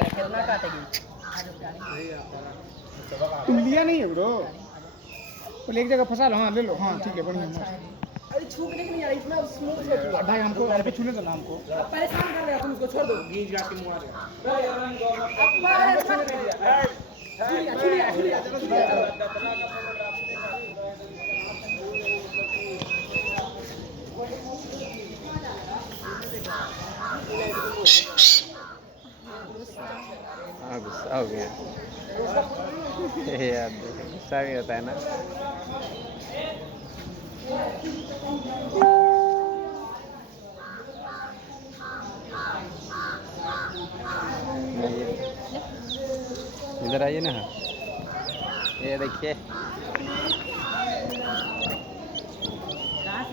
कितना काटेगी? तुम लिया नहीं है ब्रो, तो एक जगह फंसा लो। हाँ ले लो, हाँ ठीक है, बढ़िया मस्त। अरे छूटने के नहीं यार, इतना स्मूथ है पूरा। भाई हमको छूने दो ना, हमको परेशान कर रहे हो तुम, उसको छोड़ दो। गीज जाके मुंह आ रहा हाँ गुस्सा हो गया यार, गुस्सा भी होता है ना। इधर आइए ना, ये देखिए। कहाँ